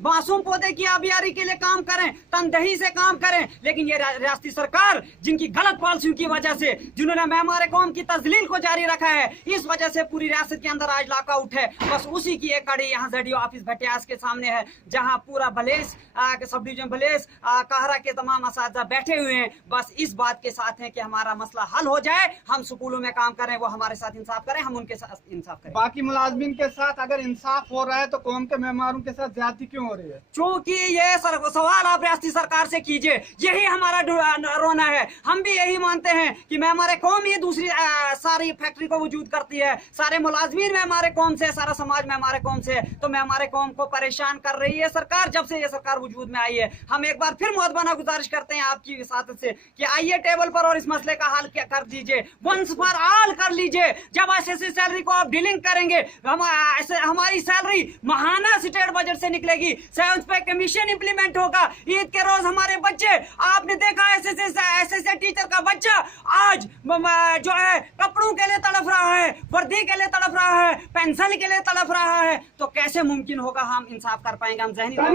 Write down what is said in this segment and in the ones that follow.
मासूम पौधे की आबियारी के लिए काम करें, तनदही से काम करें। लेकिन ये रियासती सरकार जिनकी गलत पॉलिसियों की वजह से, जिन्होंने मेहमार कौम की तजलील को जारी रखा है, इस वजह से पूरी रियासत के अंदर आज लॉकआउट है। बस उसी की एक कड़ी यहाँ ZDO ऑफिस भटियास के सामने है, जहाँ पूरा बलेस सब डिवीजन बलेस कहरा के तमाम असातिज़ा बैठे हुए हैं। बस इस बात के साथ है कि हमारा मसला हल हो जाए, हम स्कूलों में काम करें, वो हमारे साथ इंसाफ करें, हम उनके साथ इंसाफ करें। बाकी मुलाजमीन के साथ अगर इंसाफ हो रहा है तो कौम के मेहमारों के साथ ज्यादती क्यों हो रही है? चूंकि ये सवाल आप रियासती सरकार से कीजिए, यही हमारा रोना है। हम भी यही मानते हैं कि मेहमार कौम ही दूसरी सारी फैक्ट्री को वजूद करती है, सारे मुलाजमीन मेहमार कौम से, सारा समाज मेहमार कौम से। तो मेहमार कौम को परेशान कर रही है सरकार, जब से ये सरकार वजूद में आई है। हम एक बार फिर मुअद्दबाना गुजारिश करते हैं आपकी विसातत से कि आइए टेबल पर और इस मसले का हल कर दीजिए, वंस फॉर ऑल कर लीजिए। जब ऐसे सैलरी को आप डीलिंग करेंगे, हमारी सैलरी महाना स्टेट बजट से निकलेगी, 7th पे कमीशन इंप्लीमेंट होगा। ईद के रोज हमारे बच्चे, आपने देखा ऐसे टीचर का बच्चा आज जो है कपड़ों के लिए तड़प रहा है, वर्दी के लिए तड़प रहा है, पेंशन के लिए तड़प रहा है। तो कैसे मुमकिन होगा हम इंसाफ कर पाएंगे? हम जहनी तौर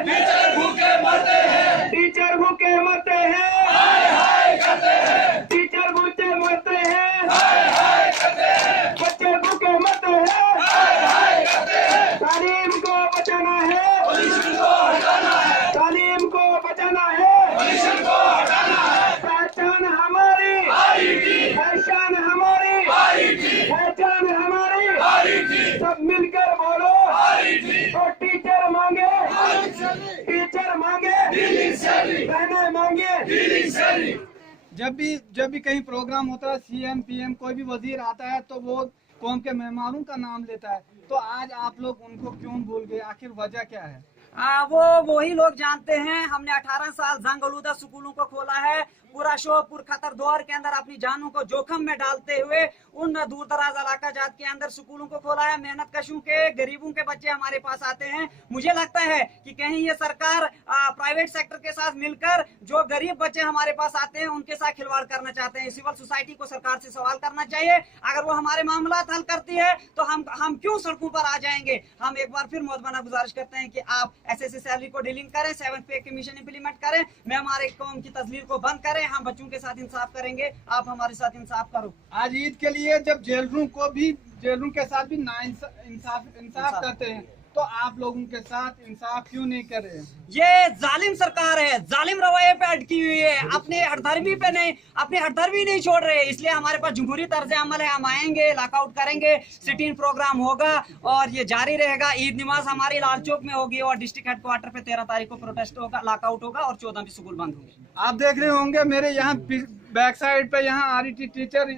टीचर भूखे मरते हैं, टीचर भूखे मरते हैं, हाय हाय करते हैं, टीचर भूखे मरते हैं, हाय हाय करते हैं, बच्चे भूखे मरते हैं, हाय हाय करते हैं। तालीम को बचाना है, पोल्यूशन को हटाना है, तालीम को बचाना है, पोल्यूशन को हटाना है। पहचान हमारी IIT, पहचान हमारी IIT, पहचान हमारी IIT। सब मिलकर बोलो IIT। तो टीचर मांगे, टीचर मांगे, बहने मांगे। जब भी कहीं प्रोग्राम होता है, CM PM कोई भी वजीर आता है तो वो कौम के मेहमानों का नाम लेता है। तो आज आप लोग उनको क्यों भूल गए? आखिर वजह क्या है? वही लोग जानते हैं। हमने 18 साल जंग आलूदा स्कूलों को खोला है, पूरा शोपुर खतर दौर के अंदर अपनी जानों को जोखम में डालते हुए उन दूर दराज इलाका जात के अंदर स्कूलों को खोला है। मेहनत कशों के, गरीबों के बच्चे हमारे पास आते हैं। मुझे लगता है कि कहीं ये सरकार प्राइवेट सेक्टर के साथ मिलकर जो गरीब बच्चे हमारे पास आते हैं उनके साथ खिलवाड़ करना चाहते हैं। सिविल सोसाइटी को सरकार से सवाल करना चाहिए, अगर वो हमारे मामला हल करती है तो हम क्यों सड़कों पर आ जाएंगे? हम एक बार फिर मुअद्दबाना गुजारिश करते हैं कि आप ऐसे सैलरी को डीलिंग करें, 7th पे कमीशन इंप्लीमेंट करें, मैं हमारे कौम की तजलील को बंद करें। हम बच्चों के साथ इंसाफ करेंगे, आप हमारे साथ इंसाफ करो। आज ईद के लिए जब जेलरों के साथ भी इंसाफ करते हैं तो आप लोगों के साथ इंसाफ क्यों नहीं कर रहे? ये जालिम सरकार है, जालिम रवैये पे अटकी हुई है, अपने हठधर्मी पे नहीं, अपनी हठधर्मी नहीं छोड़ रहे। इसलिए हमारे पास जमहूरी तर्ज अमल है, हम आएंगे, लॉकआउट करेंगे, सिट-इन प्रोग्राम होगा और ये जारी रहेगा। ईद नमाज हमारी लाल चौक में होगी और डिस्ट्रिक्ट हेडक्वार्टर पे 13 तारीख को प्रोटेस्ट होगा, लॉकआउट होगा और 14 भी स्कूल बंद होंगे। आप देख रहे होंगे मेरे यहाँ बैक साइड पे यहाँ RIT टीचर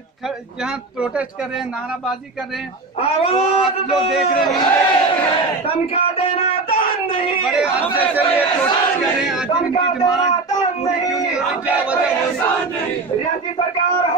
यहाँ प्रोटेस्ट कर रहे हैं, नाराबाजी कर रहे हैं। आप लोग देख रहे होंगे तनख्वाह देना दान नहीं, बड़े अरसे से ये प्रोटेस्ट कर रहे हैं। आज इनकी डिमांड पूरी क्यों नहीं? क्या वजह है? रियासती सरकार